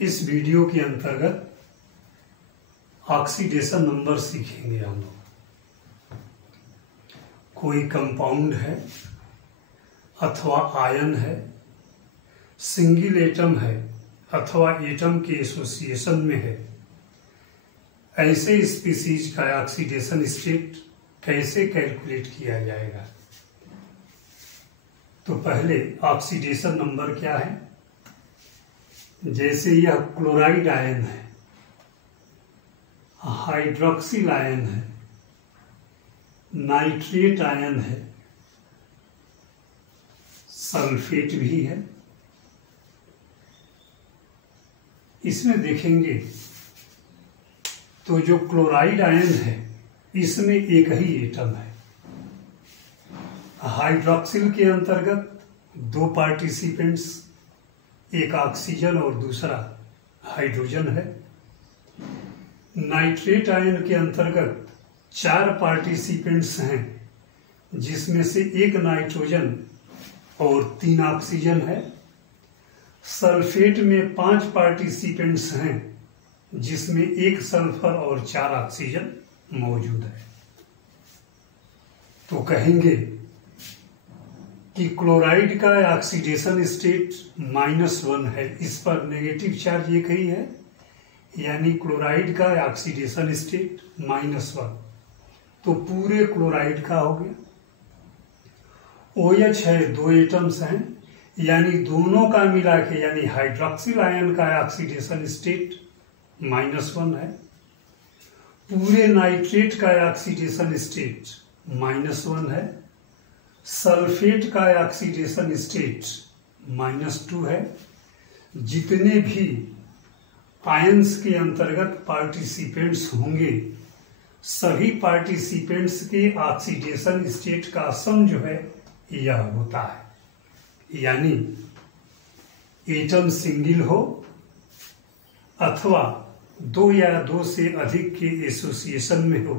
इस वीडियो के अंतर्गत ऑक्सीडेशन नंबर सीखेंगे हम लोग। कोई कंपाउंड है अथवा आयन है, सिंगल एटम है अथवा एटम के एसोसिएशन में है, ऐसे स्पीसीज का ऑक्सीडेशन स्टेट कैसे कैलकुलेट किया जाएगा। तो पहले ऑक्सीडेशन नंबर क्या है। जैसे यह क्लोराइड आयन है, हाइड्रोक्सिल आयन है, नाइट्रेट आयन है, सल्फेट भी है। इसमें देखेंगे तो जो क्लोराइड आयन है इसमें एक ही एटम है। हाइड्रोक्सिल के अंतर्गत दो पार्टिसिपेंट्स, एक ऑक्सीजन और दूसरा हाइड्रोजन है। नाइट्रेट आयन के अंतर्गत चार पार्टिसिपेंट्स हैं, जिसमें से एक नाइट्रोजन और तीन ऑक्सीजन है। सल्फेट में 5 पार्टिसिपेंट्स हैं, जिसमें एक सल्फर और 4 ऑक्सीजन मौजूद है। तो कहेंगे कि क्लोराइड का ऑक्सीडेशन स्टेट -1 है। इस पर नेगेटिव चार्ज एक ही है, यानी क्लोराइड का ऑक्सीडेशन स्टेट -1। तो पूरे क्लोराइड का हो गया। OH है, 2 एटम्स हैं, यानी दोनों का मिला के, यानी हाइड्रोक्सिल आयन का ऑक्सीडेशन स्टेट -1 है। पूरे नाइट्रेट का ऑक्सीडेशन स्टेट -1 है। सल्फेट का ऑक्सीडेशन स्टेट -2 है। जितने भी आयंस के अंतर्गत पार्टिसिपेंट्स होंगे, सभी पार्टिसिपेंट्स के ऑक्सीडेशन स्टेट का सम जो है यह होता है। यानी एटम सिंगल हो अथवा 2 या 2 से अधिक के एसोसिएशन में हो,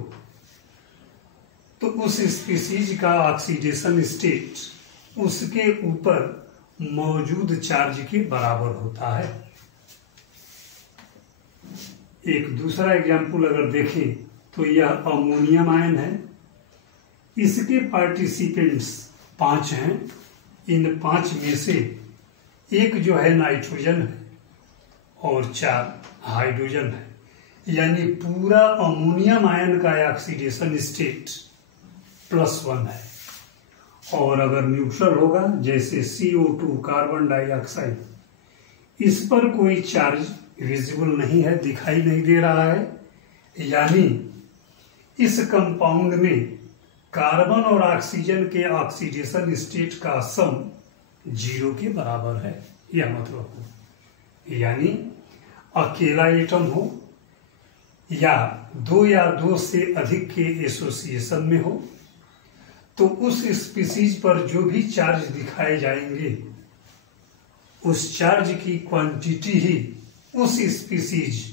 तो उस स्पीसीज का ऑक्सीडेशन स्टेट उसके ऊपर मौजूद चार्ज के बराबर होता है। एक दूसरा एग्जाम्पल अगर देखें तो यह अमोनियम आयन है। इसके पार्टिसिपेंट्स 5 हैं। इन 5 में से एक जो है नाइट्रोजन है और 4 हाइड्रोजन है, यानी पूरा अमोनियम आयन का ऑक्सीडेशन स्टेट +1 है। और अगर न्यूट्रल होगा, जैसे CO2 कार्बन डाइऑक्साइड, इस पर कोई चार्ज विजिबल नहीं है, दिखाई नहीं दे रहा है, यानी इस कंपाउंड में कार्बन और ऑक्सीजन के ऑक्सीडेशन स्टेट का सम 0 के बराबर है। यह मतलब हो, यानी अकेला एटम हो या 2 से अधिक के एसोसिएशन में हो, तो उस स्पीसीज पर जो भी चार्ज दिखाए जाएंगे, उस चार्ज की क्वांटिटी ही उस स्पीसीज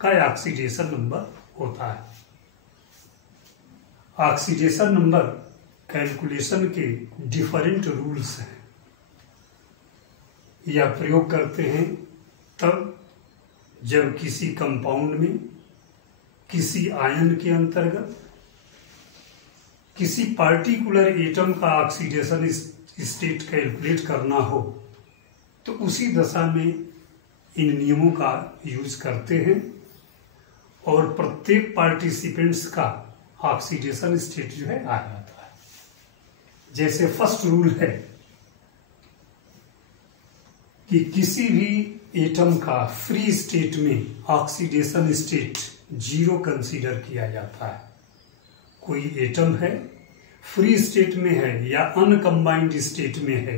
का ऑक्सीडेशन नंबर होता है। ऑक्सीडेशन नंबर कैलकुलेशन के डिफरेंट रूल्स हैं। यह प्रयोग करते हैं तब जब किसी कंपाउंड में, किसी आयन के अंतर्गत किसी पार्टिकुलर एटम का ऑक्सीडेशन स्टेट कैलकुलेट करना हो, तो उसी दशा में इन नियमों का यूज करते हैं और प्रत्येक पार्टिसिपेंट्स का ऑक्सीडेशन स्टेट जो है आ जाता है। जैसे फर्स्ट रूल है कि किसी भी एटम का फ्री स्टेट में ऑक्सीडेशन स्टेट 0 कंसीडर किया जाता है। कोई एटम है, फ्री स्टेट में है या अनकंबाइंड स्टेट में है,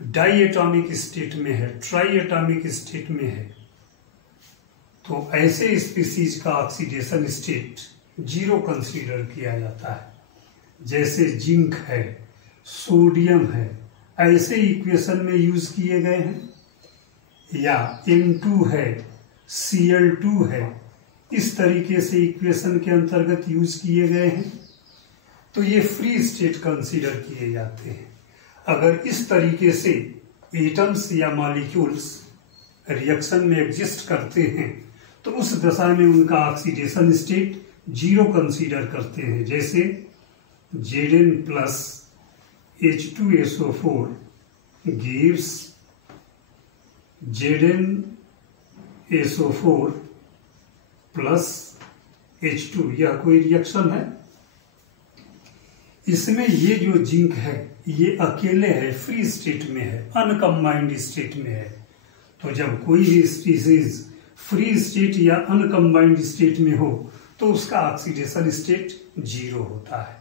डाई एटॉमिक स्टेट में है, ट्राई एटॉमिक स्टेट में है, तो ऐसे स्पीसीज का ऑक्सीडेशन स्टेट 0 कंसीडर किया जाता है। जैसे जिंक है, सोडियम है, ऐसे इक्वेशन में यूज किए गए हैं, या M2 है, Cl2 है, इस तरीके से इक्वेशन के अंतर्गत यूज किए गए हैं, तो ये फ्री स्टेट कंसीडर किए जाते हैं। अगर इस तरीके से एटम्स या मॉलिक्यूल्स रिएक्शन में एग्जिस्ट करते हैं तो उस दशा में उनका ऑक्सीडेशन स्टेट 0 कंसीडर करते हैं। जैसे Zn plus H2SO4 gives ZnSO4 plus H2, यह कोई रिएक्शन है। इसमें ये जो जिंक है ये अकेले है, फ्री स्टेट में है, अनकम्बाइंड स्टेट में है। तो जब कोई भी स्पीसीज फ्री स्टेट या अनकम्बाइंड स्टेट में हो तो उसका ऑक्सीडेशन स्टेट 0 होता है।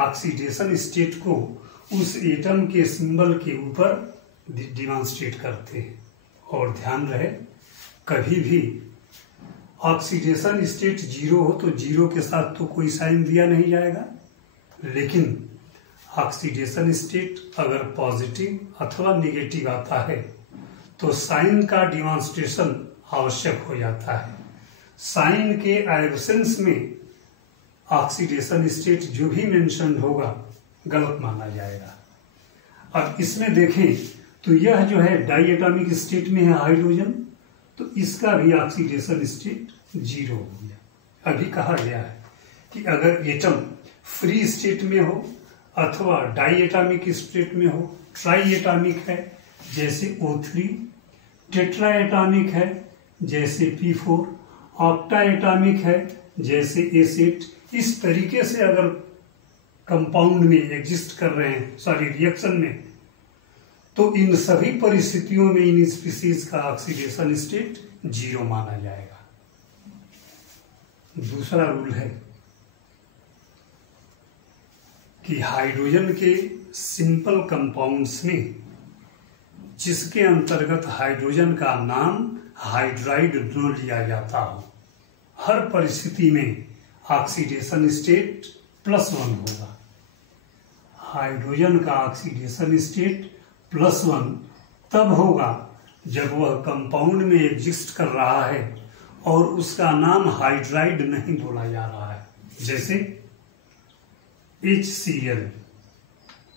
ऑक्सीडेशन स्टेट को उस एटम के सिंबल के ऊपर डिमॉन्स्ट्रेट करते हैं। और ध्यान रहे, कभी भी ऑक्सीडेशन स्टेट 0 हो तो 0 के साथ तो कोई साइन दिया नहीं जाएगा, लेकिन ऑक्सीडेशन स्टेट अगर पॉजिटिव अथवा निगेटिव आता है तो साइन का डिमॉन्स्ट्रेशन आवश्यक हो जाता है। साइन के एब्सेंस में ऑक्सीडेशन स्टेट जो भी मेंशन होगा गलत माना जाएगा। अब इसमें देखें तो यह जो है डाई एटॉमिक स्टेट में है हाइड्रोजन, तो इसका भी ऑक्सीडेशन स्टेट 0 हो गया। अभी कहा गया है कि अगर एटम फ्री स्टेट में हो अथवा डाई एटॉमिक स्टेट में हो, ट्राई एटॉमिक है जैसे O3, टेट्रा एटॉमिक है जैसे P4, ऑक्टा एटॉमिक है जैसे A8, इस तरीके से अगर कंपाउंड में एग्जिस्ट कर रहे हैं, रिएक्शन में, तो इन सभी परिस्थितियों में इन स्पीसीज का ऑक्सीडेशन स्टेट 0 माना जाएगा। दूसरा रूल है कि हाइड्रोजन के सिंपल कंपाउंड्स में जिसके अंतर्गत हाइड्रोजन का नाम हाइड्राइड न लिया जाता हो, हर परिस्थिति में ऑक्सीडेशन स्टेट +1 होगा। हाइड्रोजन का ऑक्सीडेशन स्टेट +1 तब होगा जब वह कंपाउंड में एग्जिस्ट कर रहा है और उसका नाम हाइड्राइड नहीं बोला जा रहा है। जैसे HCl,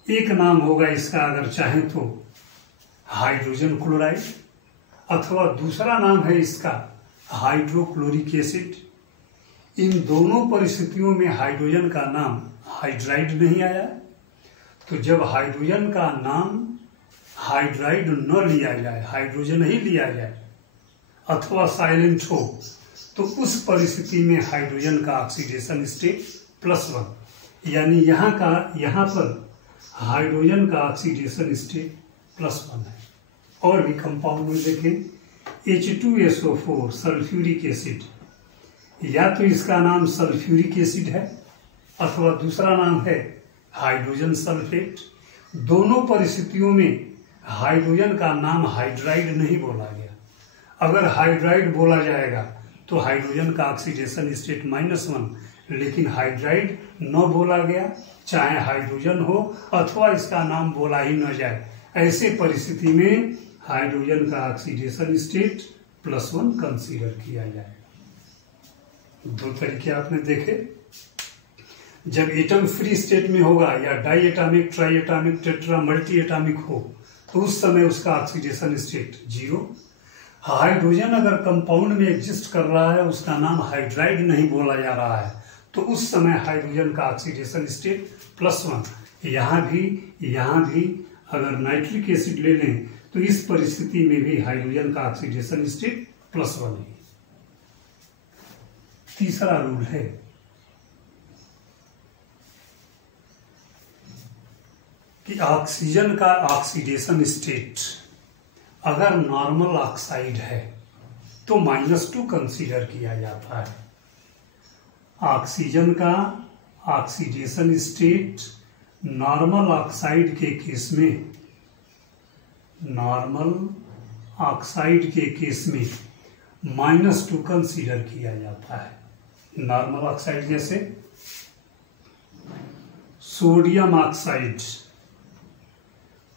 एक नाम होगा इसका अगर चाहे तो हाइड्रोजन क्लोराइड, अथवा दूसरा नाम है इसका हाइड्रोक्लोरिक एसिड। इन दोनों परिस्थितियों में हाइड्रोजन का नाम हाइड्राइड नहीं आया। तो जब हाइड्रोजन का नाम हाइड्राइड न लिया जाए, हाइड्रोजन ही लिया जाए अथवा साइलेंट हो, तो उस परिस्थिति में हाइड्रोजन का ऑक्सीडेशन स्टेट +1, यानी यहाँ पर हाइड्रोजन का ऑक्सीडेशन स्टेट +1 है। और भी कंपाउंड में देखें H2SO4 सल्फ्यूरिक एसिड, या तो इसका नाम सल्फ्यूरिक एसिड है अथवा दूसरा नाम है हाइड्रोजन सल्फेट। दोनों परिस्थितियों में हाइड्रोजन का नाम हाइड्राइड नहीं बोला गया। अगर हाइड्राइड बोला जाएगा तो हाइड्रोजन का ऑक्सीडेशन स्टेट -1, लेकिन हाइड्राइड न बोला गया, चाहे हाइड्रोजन हो अथवा इसका नाम बोला ही न जाए, ऐसे परिस्थिति में हाइड्रोजन का ऑक्सीडेशन स्टेट +1 कंसीडर किया जाएगा। दो तरीके आपने देखे। जब एटम फ्री स्टेट में होगा या diatomic, triatomic, tetra, multi atomic हो तो उस समय उसका ऑक्सीडेशन स्टेट 0। हाइड्रोजन अगर कंपाउंड में एग्जिस्ट कर रहा है, उसका नाम हाइड्राइड नहीं बोला जा रहा है, तो उस समय हाइड्रोजन का ऑक्सीडेशन स्टेट +1। यहाँ भी अगर नाइट्रिक एसिड ले लें तो इस परिस्थिति में भी हाइड्रोजन का ऑक्सीडेशन स्टेट +1 है। तीसरा रूल है कि ऑक्सीजन का ऑक्सीडेशन स्टेट अगर नॉर्मल ऑक्साइड है तो -2 कंसीडर किया जाता है। ऑक्सीजन का ऑक्सीडेशन स्टेट नॉर्मल ऑक्साइड के केस में -2 कंसीडर किया जाता है। नॉर्मल ऑक्साइड जैसे sodium oxide,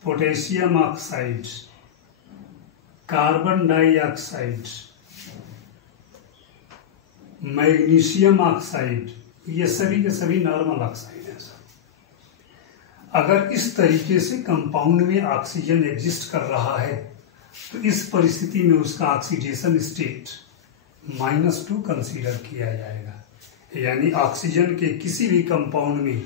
potassium oxide, carbon dioxide, magnesium oxide, ये सभी के सभी नॉर्मल ऑक्साइड है। अगर इस तरीके से कंपाउंड में ऑक्सीजन एग्जिस्ट कर रहा है तो इस परिस्थिति में उसका ऑक्सीडेशन स्टेट -2 कंसीडर किया जाएगा। यानी ऑक्सीजन के किसी भी कंपाउंड में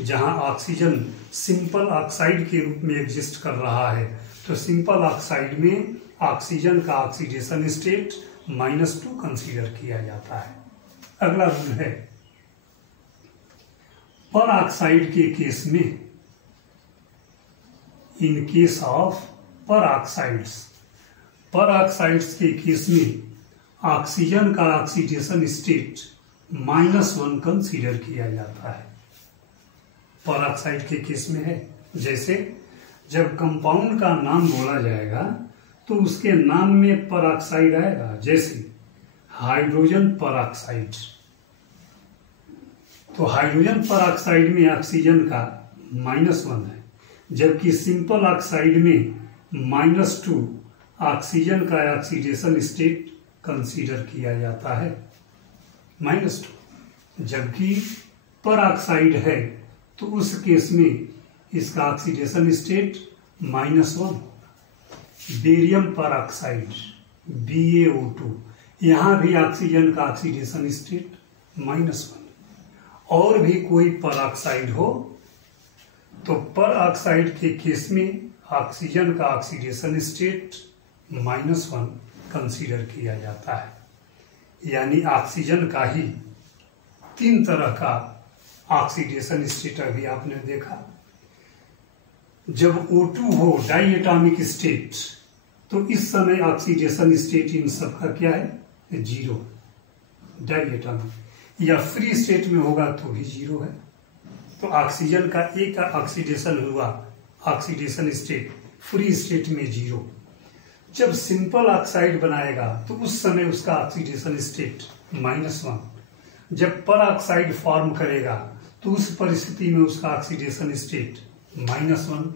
जहां ऑक्सीजन सिंपल ऑक्साइड के रूप में एग्जिस्ट कर रहा है, तो सिंपल ऑक्साइड में ऑक्सीजन का ऑक्सीडेशन स्टेट -2 कंसीडर किया जाता है। अगला रूल है पर ऑक्साइड के केस में, इन केस ऑफ पर ऑक्साइड्स के केस में ऑक्सीजन का ऑक्सीडेशन स्टेट -1 कंसीडर किया जाता है। पर ऑक्साइड के केस में है, जैसे जब कंपाउंड का नाम बोला जाएगा तो उसके नाम में पर ऑक्साइड आएगा, जैसे हाइड्रोजन पर ऑक्साइड। तो हाइड्रोजन पर ऑक्साइड में ऑक्सीजन का -1 है, जबकि सिंपल ऑक्साइड में -2 ऑक्सीजन का ऑक्सीडेशन स्टेट कंसीडर किया जाता है, -2। जबकि पर ऑक्साइड है तो उस केस में इसका ऑक्सीडेशन स्टेट -1। बेरियम पर ऑक्साइड BaO2, यहां भी ऑक्सीजन का ऑक्सीडेशन स्टेट -1। और भी कोई पर ऑक्साइड हो तो पर ऑक्साइड के केस में ऑक्सीजन का ऑक्सीडेशन स्टेट -1 कंसीडर किया जाता है। यानी ऑक्सीजन का ही 3 तरह का ऑक्सीडेशन स्टेट अभी आपने देखा। जब O2 हो डाई एटॉमिक स्टेट, तो इस समय ऑक्सीडेशन स्टेट इन सब का क्या है? 0, डाई एटॉमिक। या फ्री स्टेट में होगा तो भी 0 है। तो ऑक्सीजन का एक ऑक्सीडेशन हुआ, ऑक्सीडेशन स्टेट फ्री स्टेट में 0। जब सिंपल ऑक्साइड बनाएगा तो उस समय उसका ऑक्सीडेशन स्टेट -1। जब पर ऑक्साइड फॉर्म करेगा तो उस परिस्थिति में उसका ऑक्सीडेशन स्टेट -1।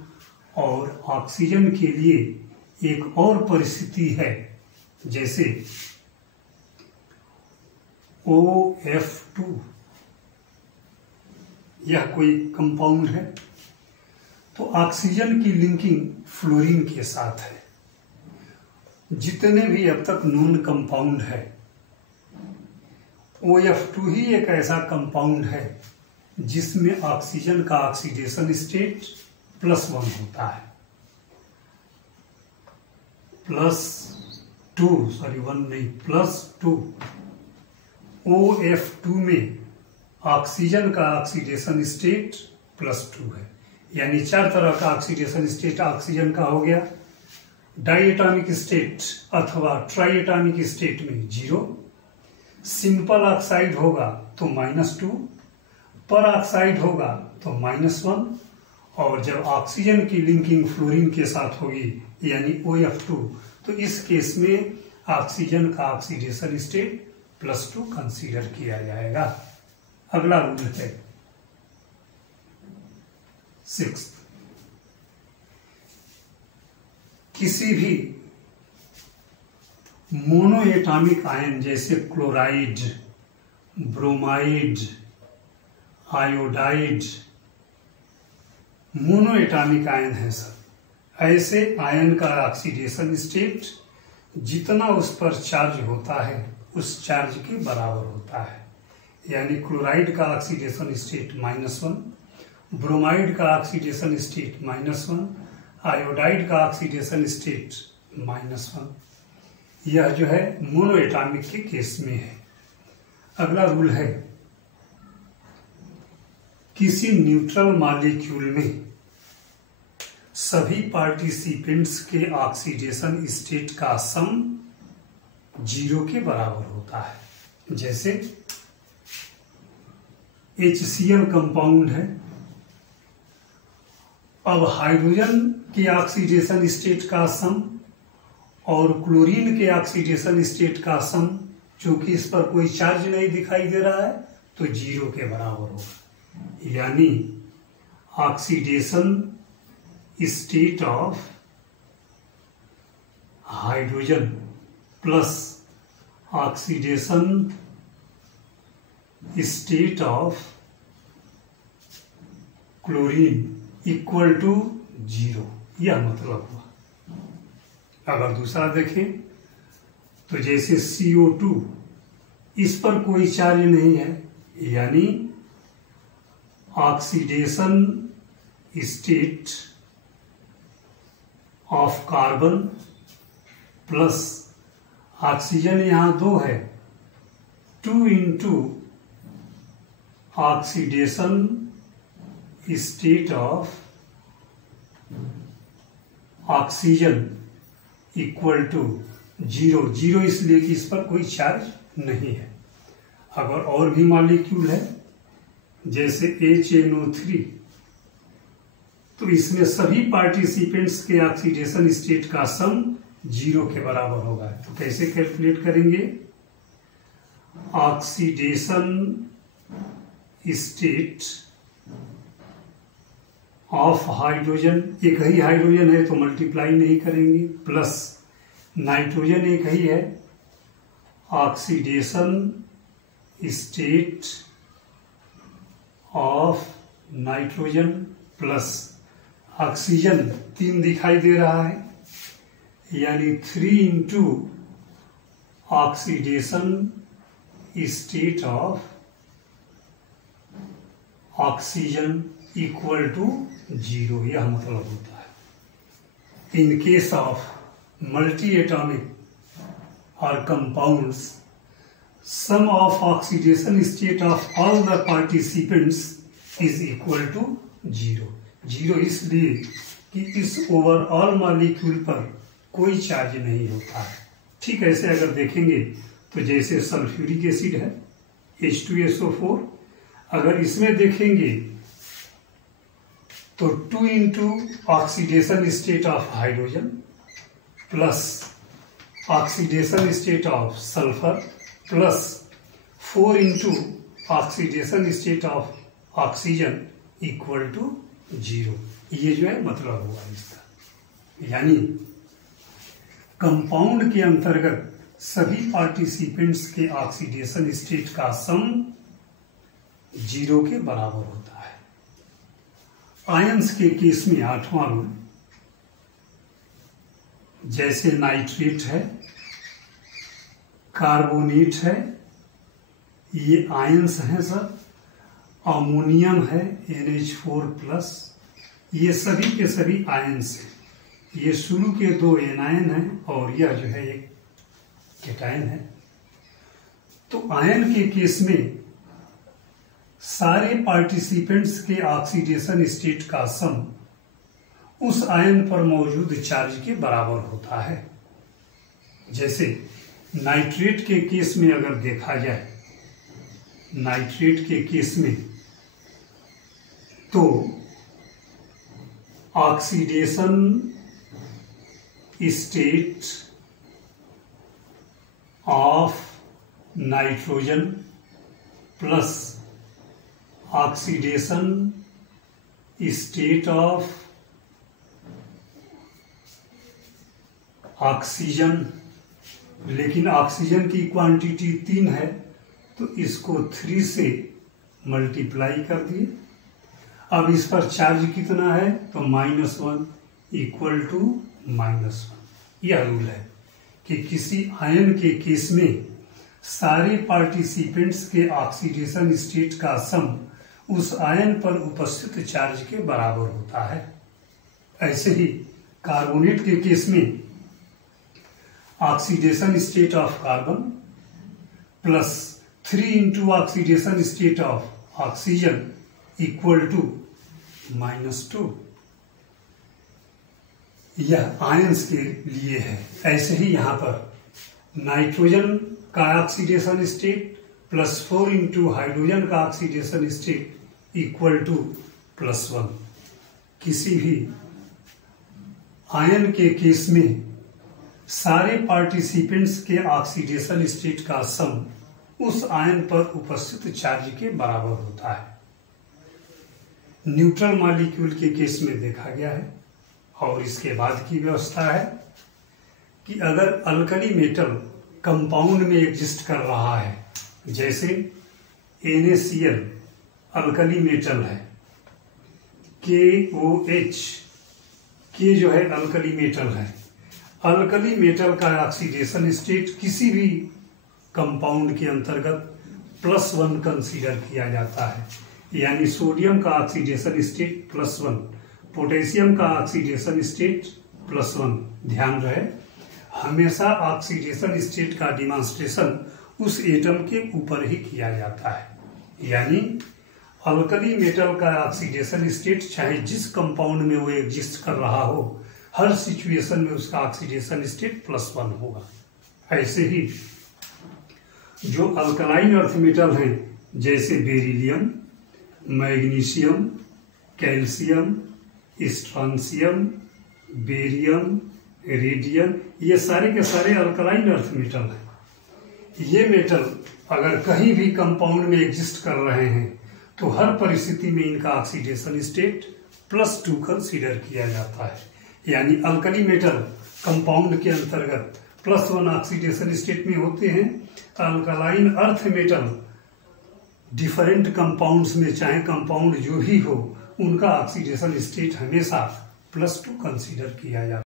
और ऑक्सीजन के लिए एक और परिस्थिति है, जैसे OF2, यह कोई कंपाउंड है, तो ऑक्सीजन की लिंकिंग फ्लोरीन के साथ है। जितने भी अब तक नोन कंपाउंड है, OF2 ही एक ऐसा कंपाउंड है जिसमें ऑक्सीजन का ऑक्सीडेशन स्टेट +1 होता है। +2 OF2 में ऑक्सीजन का ऑक्सीडेशन स्टेट +2 है। यानी 4 तरह का ऑक्सीडेशन स्टेट ऑक्सीजन का हो गया। डाई एटॉमिक स्टेट अथवा ट्राई एटॉमिक स्टेट में 0, सिंपल ऑक्साइड होगा तो -2, पर ऑक्साइड होगा तो -1, और जब ऑक्सीजन की लिंकिंग फ्लोरीन के साथ होगी यानी OF2, तो इस केस में ऑक्सीजन का ऑक्सीडेशन स्टेट +2 कंसीडर किया जाएगा। अगला रूल है 6th, किसी भी मोनो एटॉमिक आयन जैसे chloride, bromide, iodide, mono atomic ion है सब। ऐसे आयन का ऑक्सीडेशन स्टेट जितना उस पर चार्ज होता है उस चार्ज के बराबर होता है। यानी क्लोराइड का ऑक्सीडेशन स्टेट -1, ब्रोमाइड का ऑक्सीडेशन स्टेट -1, आयोडाइड का ऑक्सीडेशन स्टेट -1। यह जो है मोनो एटॉमिक के केस में है। अगला रूल है किसी न्यूट्रल मॉलिक्यूल में सभी पार्टिसिपेंट्स के ऑक्सीडेशन स्टेट का सम 0 के बराबर होता है। जैसे HCl कंपाउंड है, अब हाइड्रोजन के ऑक्सीडेशन स्टेट का सम और क्लोरीन के ऑक्सीडेशन स्टेट का सम, चूंकि इस पर कोई चार्ज नहीं दिखाई दे रहा है तो 0 के बराबर होगा। यानी oxidation state of hydrogen plus oxidation state of chlorine equal to 0, यह मतलब हुआ। अगर दूसरा देखें तो जैसे CO2, इस पर कोई चार्ज नहीं है, यानी oxidation state of carbon plus oxygen यहाँ 2 है, 2 into oxidation state of oxygen equal to 0। 0 इसलिए कि इस पर कोई चार्ज नहीं है। अगर और भी मॉलिक्यूल है जैसे HNO3, तो इसमें सभी पार्टिसिपेंट्स के ऑक्सीडेशन स्टेट का सम 0 के बराबर होगा। तो कैसे कैलकुलेट करेंगे? ऑक्सीडेशन स्टेट ऑफ हाइड्रोजन, एक ही हाइड्रोजन है तो मल्टीप्लाई नहीं करेंगे, प्लस नाइट्रोजन एक ही है, oxidation state of nitrogen plus oxygen 3 दिखाई दे रहा है, यानी 3 into oxidation state of oxygen equal to 0। यह मतलब होता है in case of multi atomic और compounds, sum of oxidation state of all the participants is equal to 0। 0 इसलिए कि इस ओवरऑल मॉलिक्यूल पर कोई चार्ज नहीं होता है। ठीक ऐसे अगर देखेंगे तो जैसे सल्फ्यूरिक एसिड है H2SO4, अगर इसमें देखेंगे तो 2 into oxidation state of hydrogen plus oxidation state of sulphur plus 4 into oxidation state of oxygen equal to 0। ये जो है मतलब हुआ इसका, यानी कंपाउंड के अंतर्गत सभी पार्टिसिपेंट्स के ऑक्सीडेशन स्टेट का सम 0 के बराबर होता है। आयंस के केस में 8वां रूल, जैसे नाइट्रेट है, कार्बोनेट है, ये आयंस हैं सर, अमोनियम है NH4+, ये सभी के सभी आयंस हैं। ये शुरू के 2 एनायन हैं और यह जो है एक केटायन है। तो आयन के केस में सारे पार्टिसिपेंट्स के ऑक्सीडेशन स्टेट का सम उस आयन पर मौजूद चार्ज के बराबर होता है। जैसे नाइट्रेट के केस में अगर देखा जाए, नाइट्रेट के केस में तो oxidation state of nitrogen plus oxidation state of oxygen, लेकिन ऑक्सीजन की क्वांटिटी 3 है तो इसको 3 से मल्टीप्लाई कर दिए। अब इस पर चार्ज कितना है तो -1 इक्वल टू -1। यह रूल है कि किसी आयन के केस में सारे पार्टिसिपेंट्स के ऑक्सीडेशन स्टेट का सम उस आयन पर उपस्थित चार्ज के बराबर होता है। ऐसे ही कार्बोनेट के केस में oxidation state of carbon plus 3 into oxidation state of oxygen equal to -2। यह आयंस के लिए है। ऐसे ही यहाँ पर नाइट्रोजन का oxidation state plus 4 into hydrogen का ऑक्सीडेशन स्टेट इक्वल टू +1। किसी भी आयन के केस में सारे पार्टिसिपेंट्स के ऑक्सीडेशन स्टेट का सम उस आयन पर उपस्थित चार्ज के बराबर होता है। न्यूट्रल मॉलिक्यूल के केस में देखा गया है और इसके बाद की व्यवस्था है कि अगर अल्कली मेटल कंपाउंड में एग्जिस्ट कर रहा है, जैसे NaCl अल्कली मेटल है, KOH के जो है अल्कली मेटल है, अल्कली मेटल का ऑक्सीडेशन स्टेट किसी भी कंपाउंड के अंतर्गत +1 कंसीडर किया जाता है। यानी सोडियम का ऑक्सीडेशन स्टेट +1, पोटेशियम का ऑक्सीडेशन स्टेट +1। ध्यान रहे, हमेशा ऑक्सीडेशन स्टेट का डिमॉन्स्ट्रेशन उस एटम के ऊपर ही किया जाता है। यानी अल्कली मेटल का ऑक्सीडेशन स्टेट चाहे जिस कंपाउंड में वो एग्जिस्ट कर रहा हो, हर सिचुएशन में उसका ऑक्सीडेशन स्टेट +1 होगा। ऐसे ही जो अल्कलाइन अर्थ मेटल हैं जैसे beryllium, magnesium, calcium, strontium, barium, radium, ये सारे के सारे अल्कलाइन अर्थ मेटल हैं। ये मेटल अगर कहीं भी कंपाउंड में एग्जिस्ट कर रहे हैं तो हर परिस्थिति में इनका ऑक्सीडेशन स्टेट +2 कंसीडर किया जाता है। यानी अल्कली मेटल कंपाउंड के अंतर्गत +1 ऑक्सीडेशन स्टेट में होते हैं। Alkaline earth metal different compounds में, चाहे कंपाउंड जो भी हो, उनका ऑक्सीडेशन स्टेट हमेशा +2 कंसीडर किया जाता है।